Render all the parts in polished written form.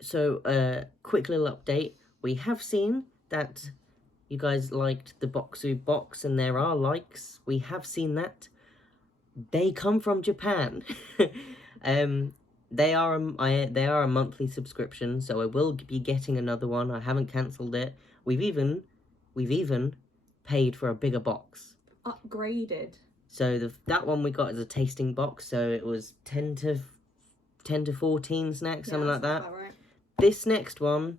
So, quick little update. We have seen that you guys liked the Boxu box, and there are likes. We have seen that. They come from Japan. um, they are a monthly subscription, so I will be getting another one. I haven't cancelled it. We've even paid for a bigger box. Upgraded. So that one we got as a tasting box, so it was 10 to 14 snacks, something like that. Right. This next one,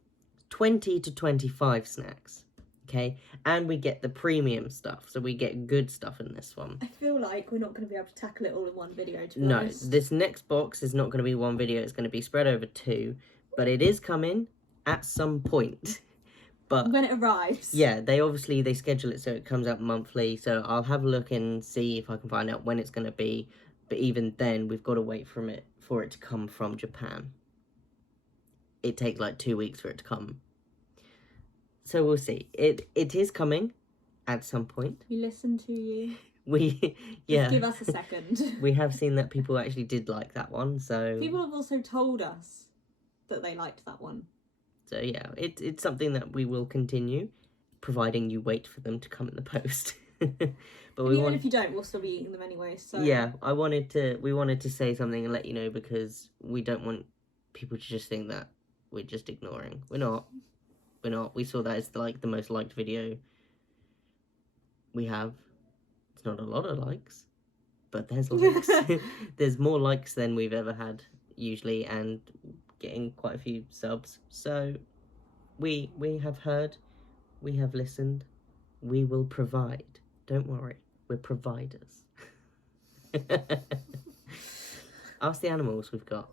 20 to 25 snacks. Okay, and we get the premium stuff, so we get good stuff in this one. I feel like we're not going to be able to tackle it all in one video, to be No, honest. this next box is not going to be one video, it's going to be spread over 2, but it is coming at some point. But when it arrives. Yeah, they schedule it so it comes out monthly, so I'll have a look and see if I can find out when it's going to be, but even then, we've got to wait for it to come from Japan. It takes like 2 weeks for it to come. So we'll see. It is coming at some point. We listen to you. Yeah. Just give us a second. We have seen that people actually did like that one, so... People have also told us that they liked that one. So yeah, it's something that we will continue, providing you wait for them to come in the post. But even if you don't, we'll still be eating them anyway, so... Yeah, we wanted to say something and let you know, because we don't want people to just think that we're just ignoring. We're not. We saw that as the most liked video we have. It's not a lot of likes, but there's likes. There's more likes than we've ever had usually, and getting quite a few subs. So we have heard, we have listened, we will provide. Don't worry, we're providers. Ask the animals we've got.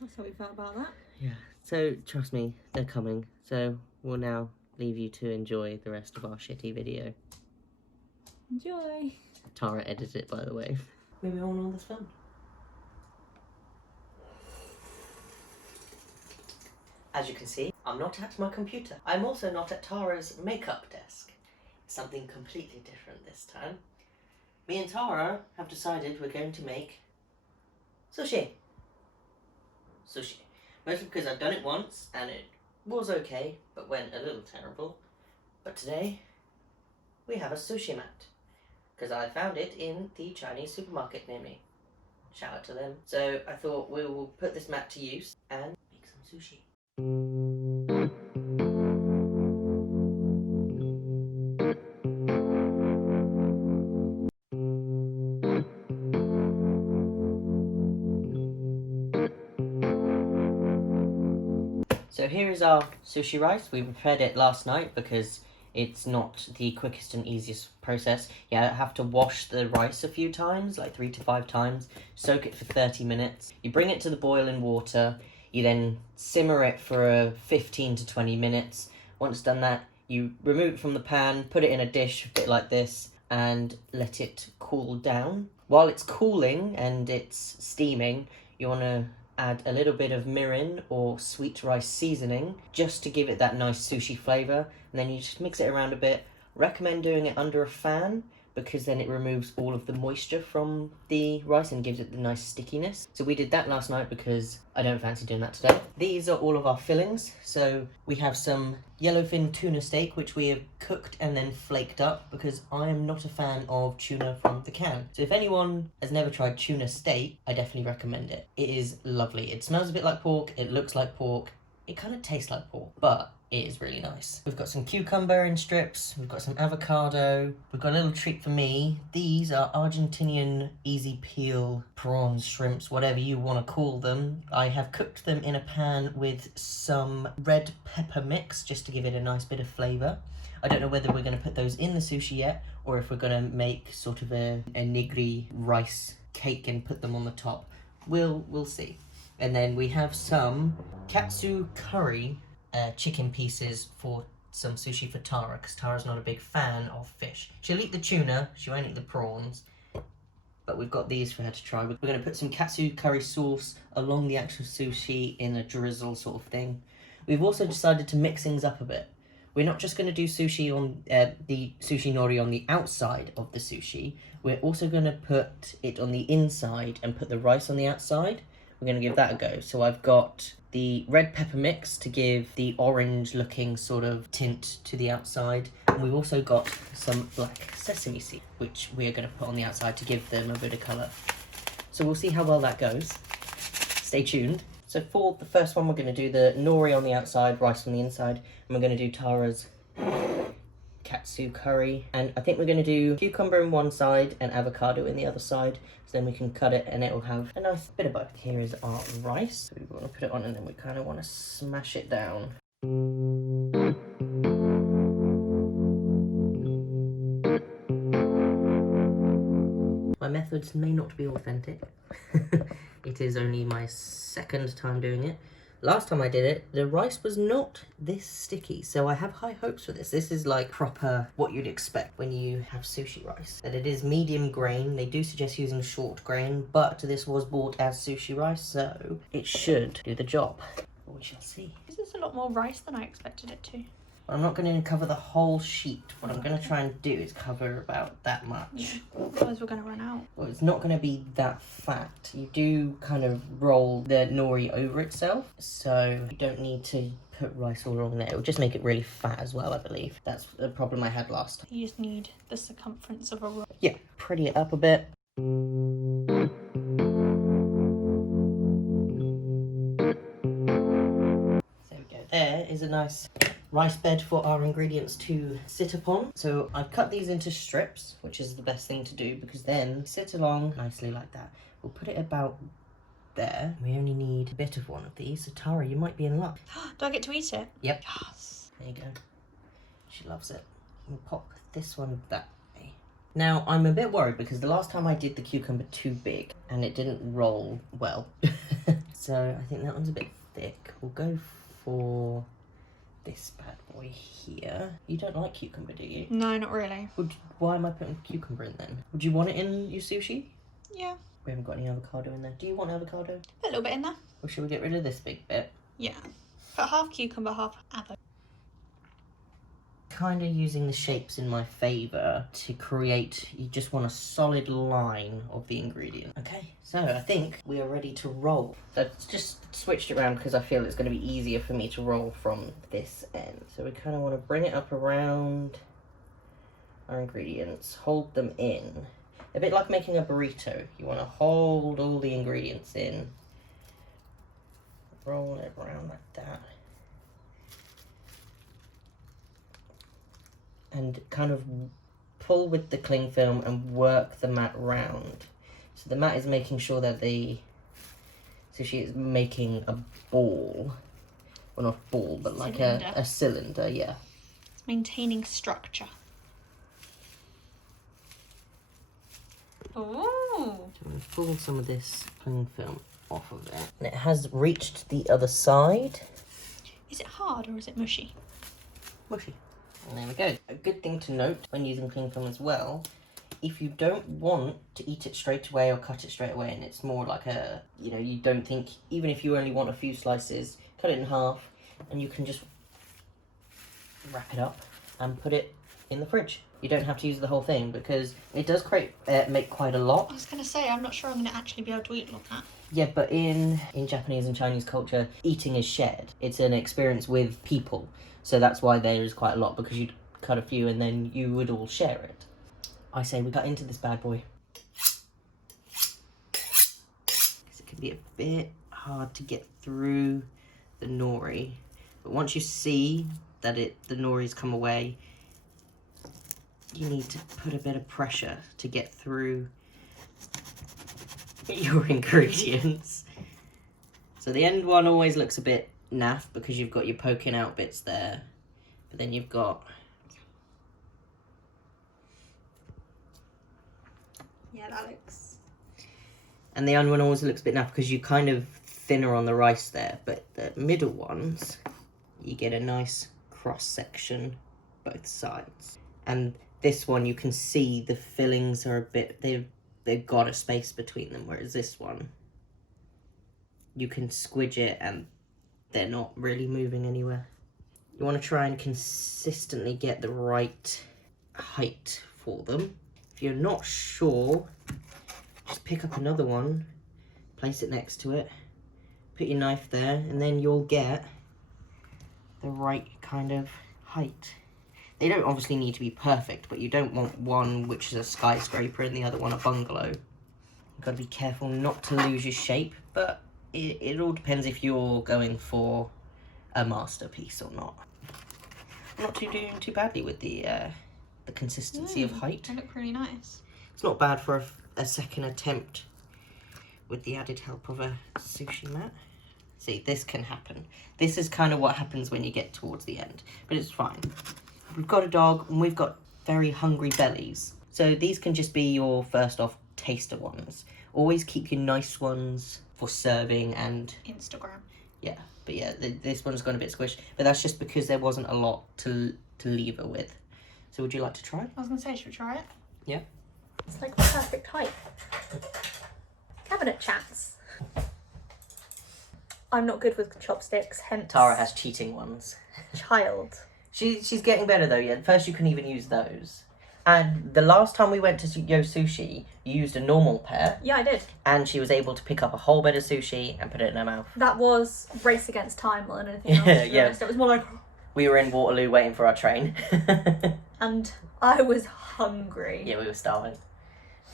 That's how we felt about that. Yeah, so trust me, they're coming. So we'll now leave you to enjoy the rest of our shitty video. Enjoy. Tara edited it, by the way. Maybe on all this fun. As you can see, I'm not at my computer. I'm also not at Tara's makeup desk. It's something completely different this time. Me and Tara have decided we're going to make sushi. Sushi. Mostly because I've done it once and it was okay, but went a little terrible. But today, we have a sushi mat. Because I found it in the Chinese supermarket near me. Shout out to them. So I thought we will put this mat to use and make some sushi. So here is our sushi rice. We prepared it last night because it's not the quickest and easiest process. Yeah, I have to wash the rice a few times, like 3 to 5 times, soak it for 30 minutes. You bring it to the boiling water, you then simmer it for 15 to 20 minutes. Once done that, you remove it from the pan, put it in a dish, a bit like this, and let it cool down. While it's cooling and it's steaming, you want to add a little bit of mirin or sweet rice seasoning just to give it that nice sushi flavour, and then you just mix it around a bit. Recommend doing it under a fan because then it removes all of the moisture from the rice and gives it the nice stickiness. So we did that last night because I don't fancy doing that today. These are all of our fillings. So we have some yellowfin tuna steak, which we have cooked and then flaked up because I am not a fan of tuna from the can. So if anyone has never tried tuna steak, I definitely recommend it. It is lovely. It smells a bit like pork, it looks like pork, it kind of tastes like pork, but it is really nice. We've got some cucumber in strips, we've got some avocado, we've got a little treat for me. These are Argentinian easy peel prawns, shrimps, whatever you want to call them. I have cooked them in a pan with some red pepper mix just to give it a nice bit of flavour. I don't know whether we're going to put those in the sushi yet or if we're going to make sort of a nigiri rice cake and put them on the top. We'll see. And then we have some katsu curry chicken pieces for some sushi for Tara, because Tara's not a big fan of fish. She'll eat the tuna, she won't eat the prawns, but we've got these for her to try. We're going to put some katsu curry sauce along the actual sushi in a drizzle sort of thing. We've also decided to mix things up a bit. We're not just going to do sushi on the sushi nori on the outside of the sushi. We're also going to put it on the inside and put the rice on the outside. we're going to give that a go. So I've got the red pepper mix to give the orange looking sort of tint to the outside. And we've also got some black sesame seed, which we are going to put on the outside to give them a bit of colour. So we'll see how well that goes. Stay tuned. So for the first one, we're going to do the nori on the outside, rice on the inside, and we're going to do Tara's katsu curry. And I think we're going to do cucumber in one side and avocado in the other side. So then we can cut it and it will have a nice bit of both. Here is our rice. So we want to put it on and then we kind of want to smash it down. My methods may not be authentic. It is only my second time doing it. Last time I did it, the rice was not this sticky, so I have high hopes for this. This is like proper what you'd expect when you have sushi rice. That it is medium grain. They do suggest using short grain, but this was bought as sushi rice, so it should do the job. We shall see. This is a lot more rice than I expected it to. I'm not going to cover the whole sheet. What I'm going to try and do is cover about that much. Yeah, otherwise we're going to run out. Well, it's not going to be that fat. You do kind of roll the nori over itself, so you don't need to put rice all along there. It'll just make it really fat as well, I believe. That's the problem I had last time. You just need the circumference of a roll. Yeah, pretty it up a bit. There we go. There is a nice rice bed for our ingredients to sit upon. So I've cut these into strips, which is the best thing to do because then sit along nicely like that. We'll put it about there. We only need a bit of one of these. So Tara, you might be in luck. Do I get to eat it? Yep. Yes. There you go. She loves it. We'll pop this one that way. Now, I'm a bit worried because the last time I did the cucumber too big and it didn't roll well. So I think that one's a bit thick. We'll go for this bad boy here. You don't like cucumber, do you? No, not really. Why am I putting cucumber in then? Would you want it in your sushi? Yeah. We haven't got any avocado in there. Do you want avocado? Put a little bit in there. Or should we get rid of this big bit? Yeah. Put half cucumber, half avocado. Kind of using the shapes in my favour to create, you just want a solid line of the ingredient. Okay, so I think we are ready to roll. So I've just switched it around because I feel it's going to be easier for me to roll from this end. So we kind of want to bring it up around our ingredients, hold them in. A bit like making a burrito. You want to hold all the ingredients in, roll it around like that. And kind of pull with the cling film and work the mat round. So the mat is making sure that the sushi is making a ball. Well, not a ball, but like a cylinder, yeah. It's maintaining structure. Ooh. So I'm going to pull some of this cling film off of it. And it has reached the other side. Is it hard or is it mushy? Mushy. And there we go. A good thing to note when using cling film as well, if you don't want to eat it straight away or cut it straight away and it's more like a, you know, you don't think, even if you only want a few slices, cut it in half and you can just wrap it up and put it in the fridge. You don't have to use the whole thing because it does make quite a lot. I was going to say, I'm not sure I'm going to actually be able to eat like that. Yeah, but in Japanese and Chinese culture, eating is shared. It's an experience with people. So that's why there is quite a lot, because you'd cut a few and then you would all share it. I say we cut into this bad boy. Because it can be a bit hard to get through the nori. But once you see that the nori's come away, you need to put a bit of pressure to get through your ingredients. So the end one always looks a bit naff because you've got your poking out bits there, but then you've got that looks... And the other one always looks a bit naff because you're kind of thinner on the rice there, but the middle ones, you get a nice cross section both sides. And this one, you can see the fillings are a bit, they've got a space between them, whereas this one, you can squidge it and they're not really moving anywhere. You want to try and consistently get the right height for them. If you're not sure, just pick up another one, place it next to it, put your knife there, and then you'll get the right kind of height. They don't obviously need to be perfect, but you don't want one which is a skyscraper and the other one a bungalow. You've got to be careful not to lose your shape, but it all depends if you're going for a masterpiece or not. I'm not doing too badly with the consistency of height. They look really nice. It's not bad for a second attempt with the added help of a sushi mat. See, this can happen. This is kind of what happens when you get towards the end, but it's fine. We've got a dog and we've got very hungry bellies. So these can just be your first off taster ones. Always keep your nice ones for serving and Instagram. yeah. But yeah, this one's gone a bit squished, but that's just because there wasn't a lot to lever with. So would you like to try? I was going to say, should we try it? Yeah. It's like the perfect height. Cabinet chats. I'm not good with chopsticks, hence... Tara has cheating ones. Child. She's getting better though, yeah. At first you couldn't even use those. And the last time we went to Yo Sushi, you used a normal pair. Yeah, I did. And she was able to pick up a whole bed of sushi and put it in her mouth. That was race against time more than anything else. Yeah. It was more like... We were in Waterloo waiting for our train. And I was hungry. Yeah, we were starving.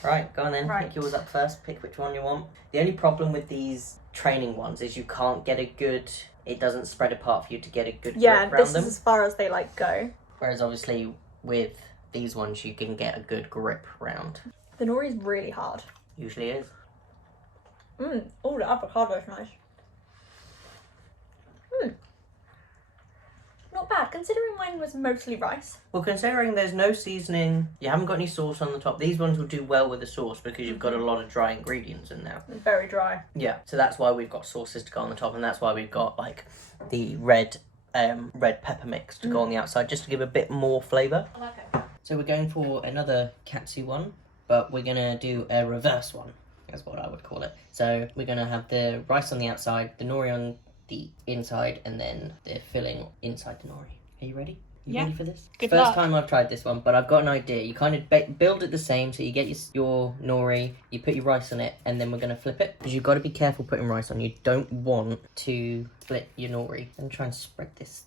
Right, go on then. Right. Pick yours up first. Pick which one you want. The only problem with these training ones is you can't get a good... It doesn't spread apart for you to get a good grip around this them. is as far as they like go. Whereas obviously with these ones you can get a good grip round. The nori's really hard. Usually is. Oh, the avocado's nice. Not bad, considering mine was mostly rice. Well, considering there's no seasoning, you haven't got any sauce on the top, these ones will do well with the sauce because you've got a lot of dry ingredients in there. Very dry. Yeah, so that's why we've got sauces to go on the top, and that's why we've got like the red pepper mix to go on the outside, just to give a bit more flavour. I like it. So we're going for another katsu one, but we're gonna do a reverse one, is what I would call it. So we're gonna have the rice on the outside, the nori on the inside, and then the filling inside the nori. Are you ready? You ready for this? Good First luck. time I've tried this one, but I've got an idea. You kind of build it the same, so you get your nori, you put your rice on it, and then we're going to flip it. Because you've got to be careful putting rice on. You don't want to split your nori. And try and spread this.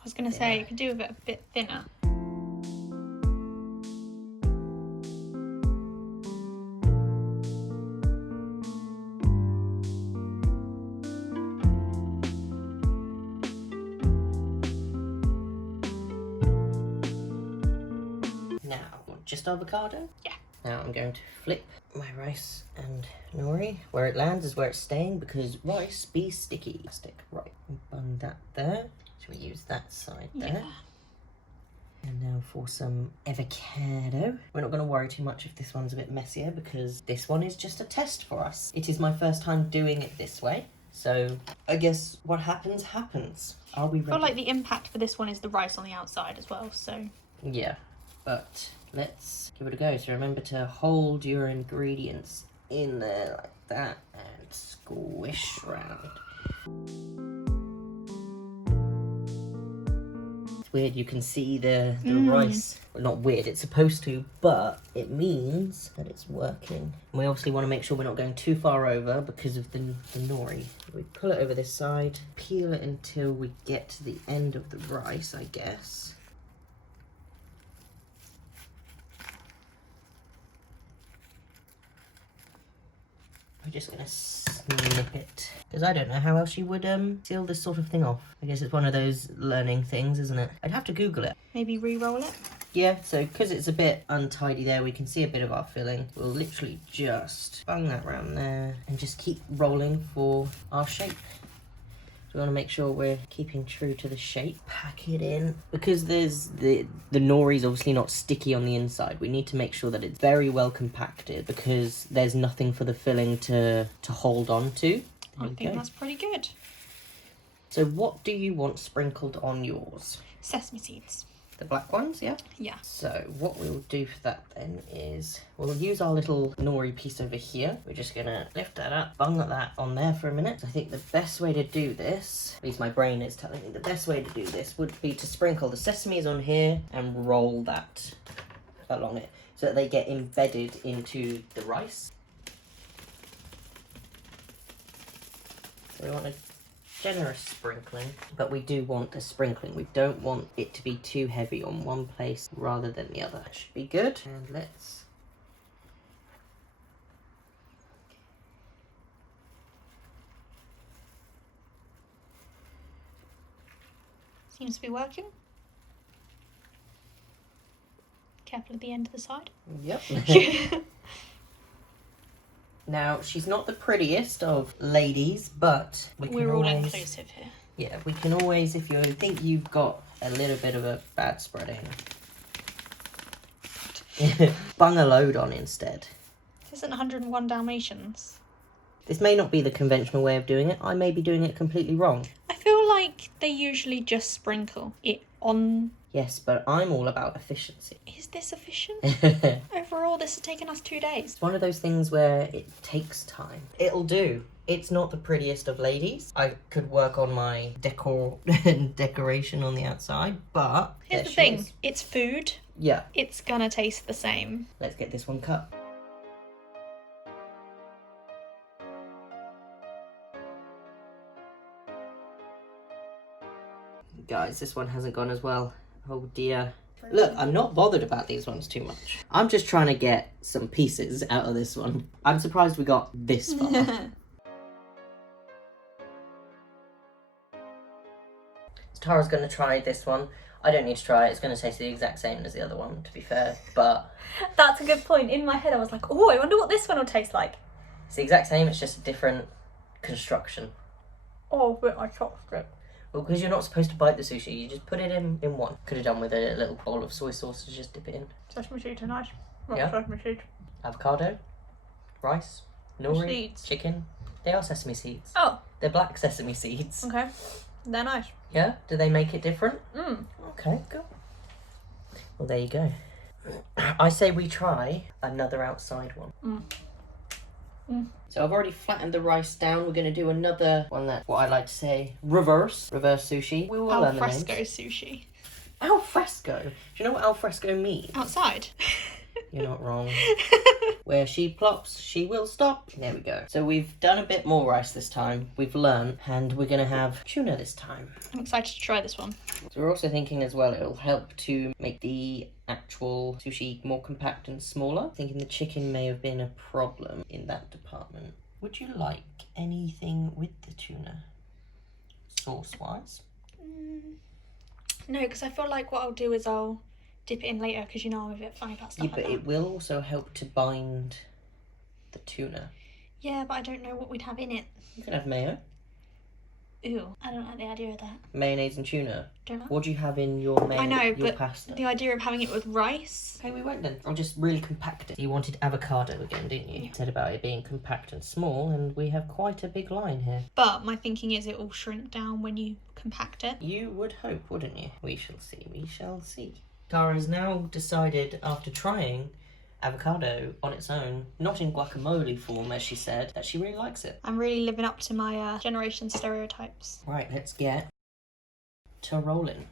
I was going to say, you could do it a bit thinner. Now, just avocado? Yeah. Now I'm going to flip my rice and nori. Where it lands is where it's staying because rice be sticky. Stick, right. Bun that there. So we use that side there. Yeah. And now for some avocado. We're not going to worry too much if this one's a bit messier because this one is just a test for us. It is my first time doing it this way. So I guess what happens, happens. Are we ready? I feel like the impact for this one is the rice on the outside as well, so... Yeah, but let's give it a go. So remember to hold your ingredients in there like that and squish round. It's weird, you can see the rice. Well, not weird, it's supposed to, but it means that it's working. And we obviously want to make sure we're not going too far over because of the nori. We pull it over this side, peel it until we get to the end of the rice, I guess. We're just gonna snip it because I don't know how else you would seal this sort of thing off. I guess it's one of those learning things, isn't it? I'd have to Google it. Maybe re-roll it? Yeah, so because it's a bit untidy there, we can see a bit of our filling. We'll literally just bung that round there and just keep rolling for our shape. So we want to make sure we're keeping true to the shape. Pack it in. Because there's the nori's obviously not sticky on the inside, we need to make sure that it's very well compacted because there's nothing for the filling to hold on to. I think that's pretty good. So what do you want sprinkled on yours? Sesame seeds. The black ones, yeah? Yeah. So what we'll do for that then is we'll use our little nori piece over here. We're just gonna lift that up, bung that on there for a minute. I think the best way to do this, at least my brain is telling me the best way to do this would be to sprinkle the sesames on here and roll that along it so that they get embedded into the rice. We want a generous sprinkling, but we do want a sprinkling. We don't want it to be too heavy on one place rather than the other. That should be good. And let's... Seems to be working. Careful at the end of the side. Yep. Now, she's not the prettiest of ladies, but we're all inclusive here. Yeah, we can always, if you think you've got a little bit of a bad spreading, bung a load on instead. This isn't 101 Dalmatians. This may not be the conventional way of doing it. I may be doing it completely wrong. I feel like they usually just sprinkle it on. Yes, but I'm all about efficiency. Is this efficient? Overall, this has taken us 2 days. It's one of those things where it takes time. It'll do. It's not the prettiest of ladies. I could work on my decoration on the outside, but... Here's the thing. It's food. Yeah. It's gonna taste the same. Let's get this one cut. Guys, this one hasn't gone as well. Oh dear. Look, I'm not bothered about these ones too much. I'm just trying to get some pieces out of this one. I'm surprised we got this far. Tara's going to try this one. I don't need to try it. It's going to taste the exact same as the other one, to be fair. But that's a good point. In my head, I was like, oh, I wonder what this one will taste like. It's the exact same. It's just a different construction. Oh, but I chopped it. Well, because you're not supposed to bite the sushi, you just put it in one. Could have done with a little bowl of soy sauce to just dip it in. Sesame seeds are nice. Yeah. Sesame seeds. Avocado, rice, nori, Seeds. chicken. They are sesame seeds. Oh. They're black sesame seeds. Okay. They're nice. Yeah? Do they make it different? Mm. Okay, good. Well, there you go. I say we try another outside one. Mm. Mm. So I've already flattened the rice down. We're going to do another one that, what I like to say, reverse sushi. We will learn the names. Alfresco sushi. Alfresco? Do you know what alfresco means? Outside. You're not wrong. Where she plops, she will stop. There we go. So we've done a bit more rice this time. We've learned, and we're going to have tuna this time. I'm excited to try this one. So we're also thinking as well, it'll help to make the actual sushi more compact and smaller. Thinking the chicken may have been a problem in that department. Would you like anything with the tuna, sauce-wise? No, because I feel like what I'll do is I'll dip it in later, because you know I'm a bit funny about stuff Yeah, like but that. it will also help to bind the tuna. Yeah, but I don't know what we'd have in it. You can have mayo. Ew, I don't like the idea of that. Mayonnaise and tuna. Don't know. What do you have in your I know, your but pasta? the idea of having it with rice. Okay, we won't then. I'll just really compact it. You wanted avocado again, didn't you? You said about it being compact and small, and we have quite a big line here. But my thinking is it will shrink down when you compact it. You would hope, wouldn't you? We shall see, we shall see. Tara has now decided, after trying avocado on its own, not in guacamole form as she said, that she really likes it. I'm really living up to my generation stereotypes. Right, let's get to rolling.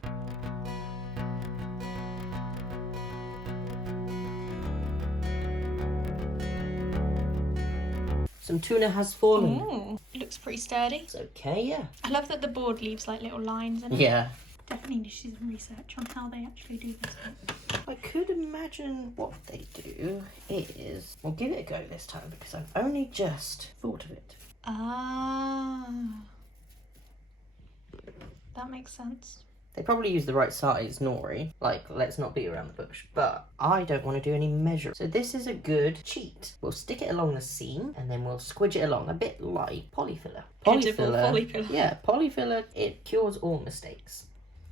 Some tuna has fallen. Ooh, it looks pretty sturdy. It's okay, yeah. I love that the board leaves like little lines in it. Yeah. Definitely need to do some research on how they actually do this. I could imagine what they do is... We'll give it a go this time because I've only just thought of it. Ah. That makes sense. They probably use the right size nori. Like, let's not beat around the bush. But I don't want to do any measure. So this is a good cheat. We'll stick it along the seam and then we'll squidge it along a bit like polyfiller. Edible polyfiller. Yeah, polyfiller, it cures all mistakes.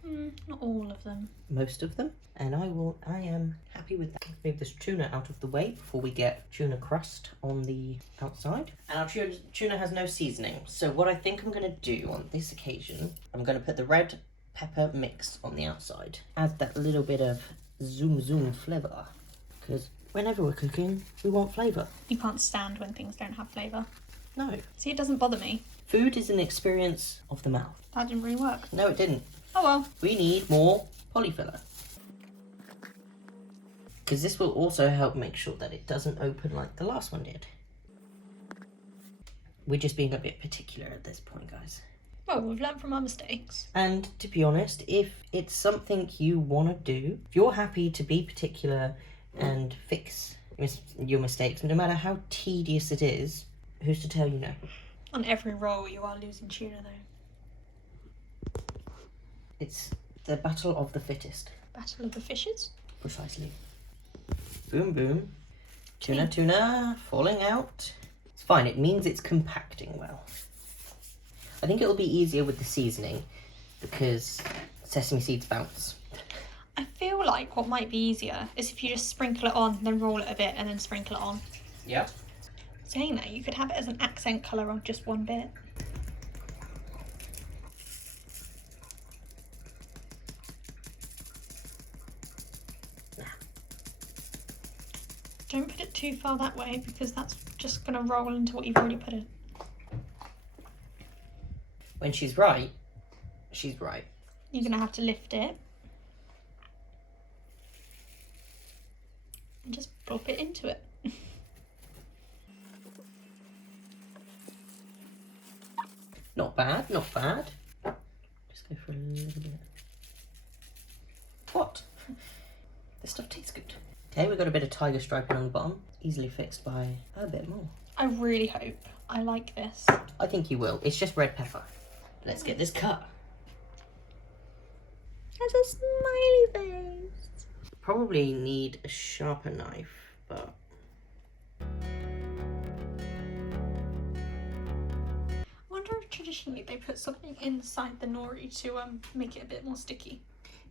Not all of them. Most of them. And I am happy with that. Move this tuna out of the way before we get tuna crust on the outside. And our tuna has no seasoning. So what I think I'm going to do on this occasion, I'm going to put the red pepper mix on the outside. Add that little bit of zoom flavour. Because whenever we're cooking, we want flavour. You can't stand when things don't have flavour. No. See, it doesn't bother me. Food is an experience of the mouth. That didn't really work. No, it didn't. Oh well. We need more polyfiller. Because this will also help make sure that it doesn't open like the last one did. We're just being a bit particular at this point, guys. Well, we've learned from our mistakes. And to be honest, if it's something you want to do, if you're happy to be particular and fix your mistakes, no matter how tedious it is, who's to tell you no? On every roll, you are losing tuna, though. It's the battle of the fittest. Battle of the fishes? Precisely. Boom, boom. Tuna, falling out. It's fine, it means it's compacting well. I think it'll be easier with the seasoning because sesame seeds bounce. I feel like what might be easier is if you just sprinkle it on, then roll it a bit, and then sprinkle it on. Yeah. Saying that, you could have it as an accent colour on just one bit. Don't put it too far that way because that's just going to roll into what you've already put in. When she's right, she's right. You're going to have to lift it. And just plop it into it. Not bad, not bad. Just go for a little bit. What? This stuff tastes good. Okay, we've got a bit of tiger striping on the bottom. Easily fixed by a bit more. I really hope I like this. I think you will. It's just red pepper. Let's get this cut. There's a smiley face. Probably need a sharper knife, but... I wonder if traditionally they put something inside the nori to make it a bit more sticky.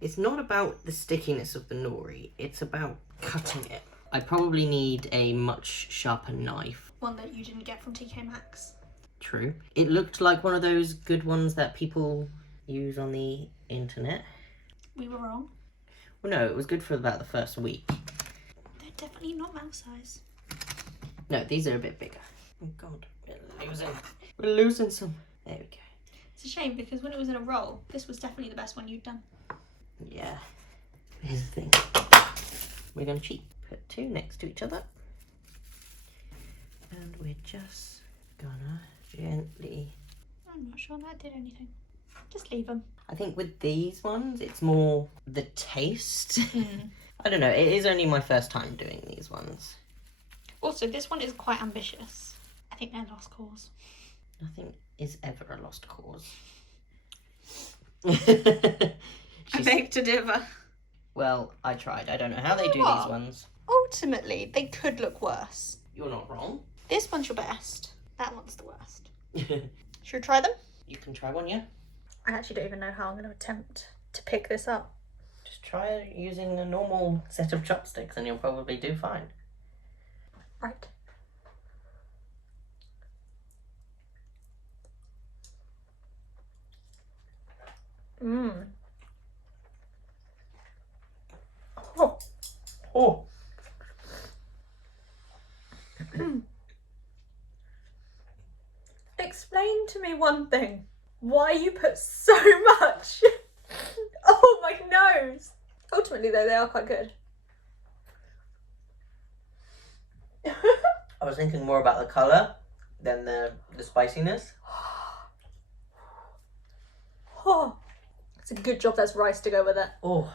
It's not about the stickiness of the nori, it's about cutting it. I probably need a much sharper knife. One that you didn't get from TK Maxx. True. It looked like one of those good ones that people use on the internet. We were wrong. Well, no, it was good for about the first week. They're definitely not mouse size. No, these are a bit bigger. Oh God, we're losing some. There we go. It's a shame because when it was in a roll, this was definitely the best one you'd done. Yeah. Here's the thing. We're going to cheat. Put two next to each other. And we're just gonna gently... I'm not sure that did anything. Just leave them. I think with these ones, it's more the taste. I don't know, it is only my first time doing these ones. Also, this one is quite ambitious. I think they're lost cause. Nothing is ever a lost cause. I beg to differ. Well, I tried. I don't know how they do What? these ones. Ultimately, they could look worse. You're not wrong. This one's your best. That one's the worst. Should we try them? You can try one, yeah? I actually don't even know how I'm going to attempt to pick this up. Just try using a normal set of chopsticks and you'll probably do fine. Right. Mmm. Oh. Oh! Explain to me one thing. Why you put so much? Oh, my nose. Ultimately, though, they are quite good. I was thinking more about the colour than the spiciness. Oh, it's a good job there's rice to go with it. Oh.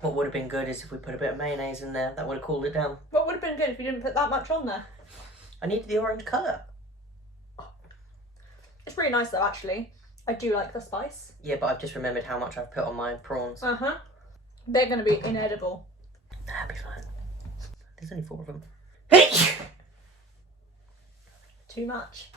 What would have been good is if we put a bit of mayonnaise in there. That would have cooled it down. What would have been good if you didn't put that much on there? I needed the orange colour. It's really nice though, actually. I do like the spice. Yeah, but I've just remembered how much I've put on my prawns. Uh-huh. They're going to be inedible. That'll be fine. There's only 4 of them. Too much.